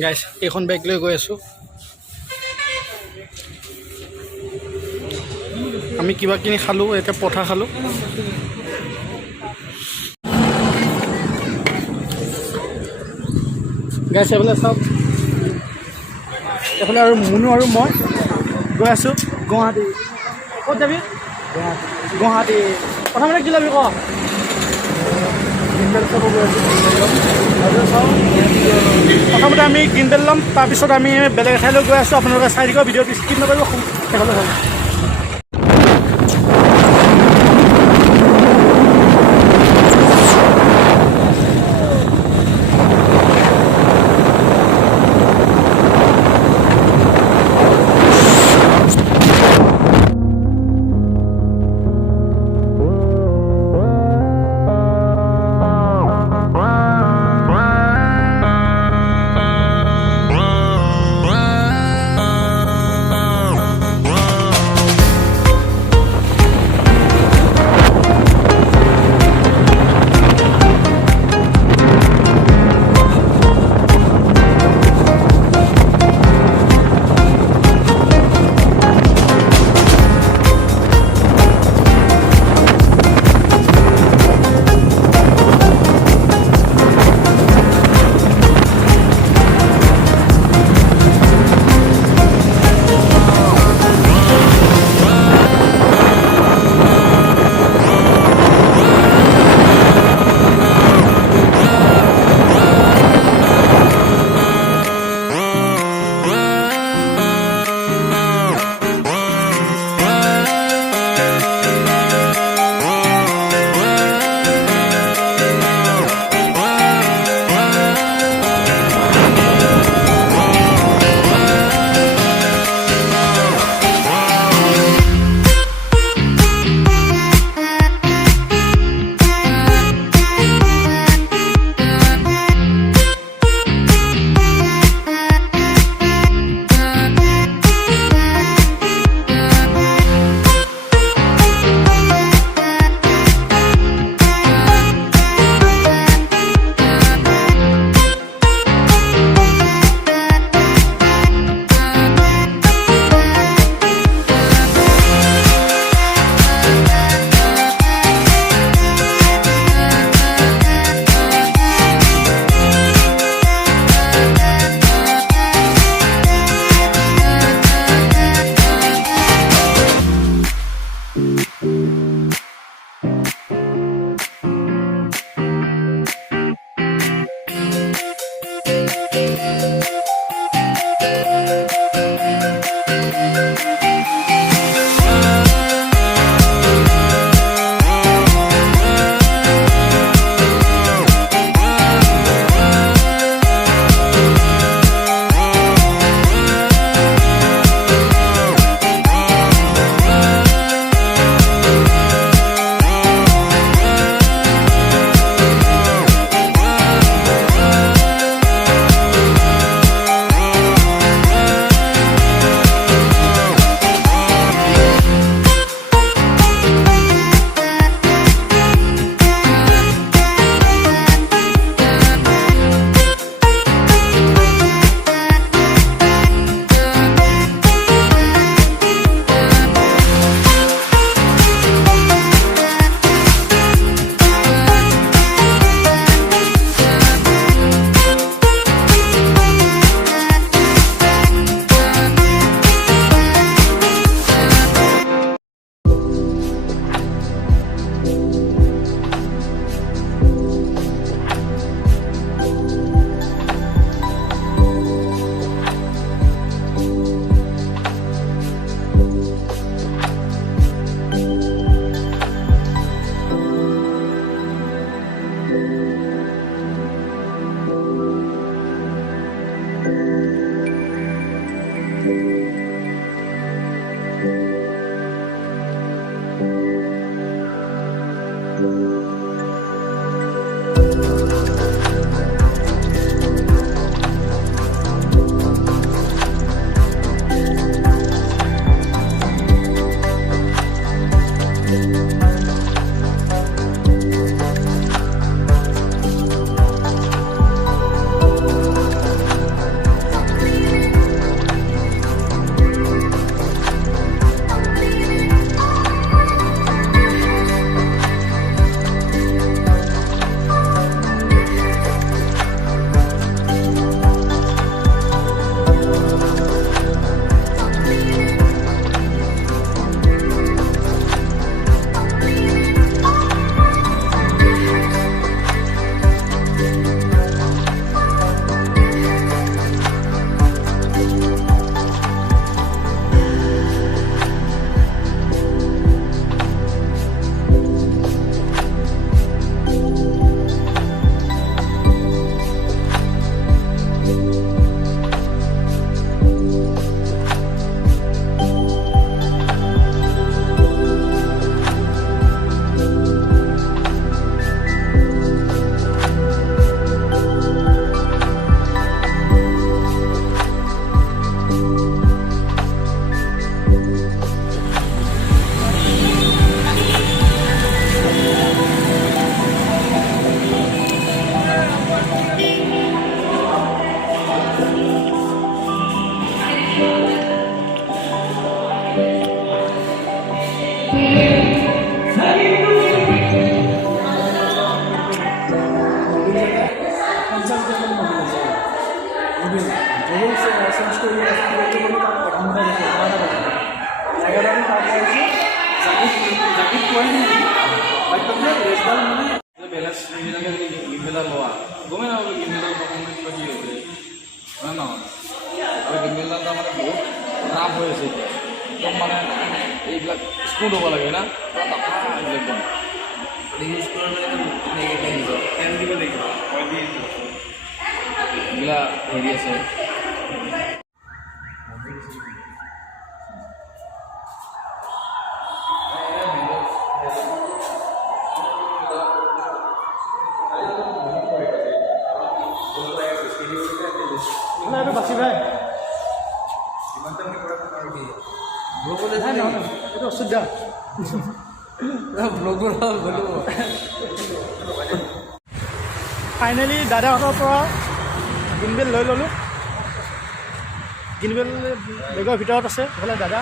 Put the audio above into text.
গাইছ এইখন বেগ লৈ গৈ আছোঁ আমি কিবা কিনি খালোঁ এতিয়া পঠা খালোঁ গাইছ এইফালে চাওক এইফালে আৰু মুনু আৰু মই গৈ আছোঁ গুৱাহাটী ক'ত যাবি গুৱাহাটী প্ৰথমতে কি ল'বি ক প্ৰথমতে আমি কিণ্ডেল ল'ম তাৰপিছত আমি বেলেগ এঠাইলৈ গৈ আছোঁ আপোনালোকে চাই দিব ভিডিঅ'টো স্কিপ নকৰিব সেইফালে হ'ল চেঞ্জ কৰি প্ৰথমতে জেগাত আমি তাত আহিছোঁ জাকিত পোৱাই নাই ৰেছডাল মানে বেলেঞ্চ গিম্বেলা লোৱা গমেই নাপাব গিম্বেলাৰ প্ৰথমতে কিবা কি হৈছে হয় নহয় আৰু গিম্বেলাৰ তাৰমানে বহুত ৰাফ হৈ আছে এতিয়া একদম মানে এইবিলাক স্মুথ হ'ব লাগে না এইবিলাক ইউজ কৰিব তেল দিব লাগিব এইবিলাক হেৰি আছে এইটো বাচি ভাই এইটো অসুবিধা ফাইনেলি দাদাহঁতৰ পৰা গিম্বেল লৈ ল'লোঁ গিম্বেল বেগৰ ভিতৰত আছে এইফালে দাদা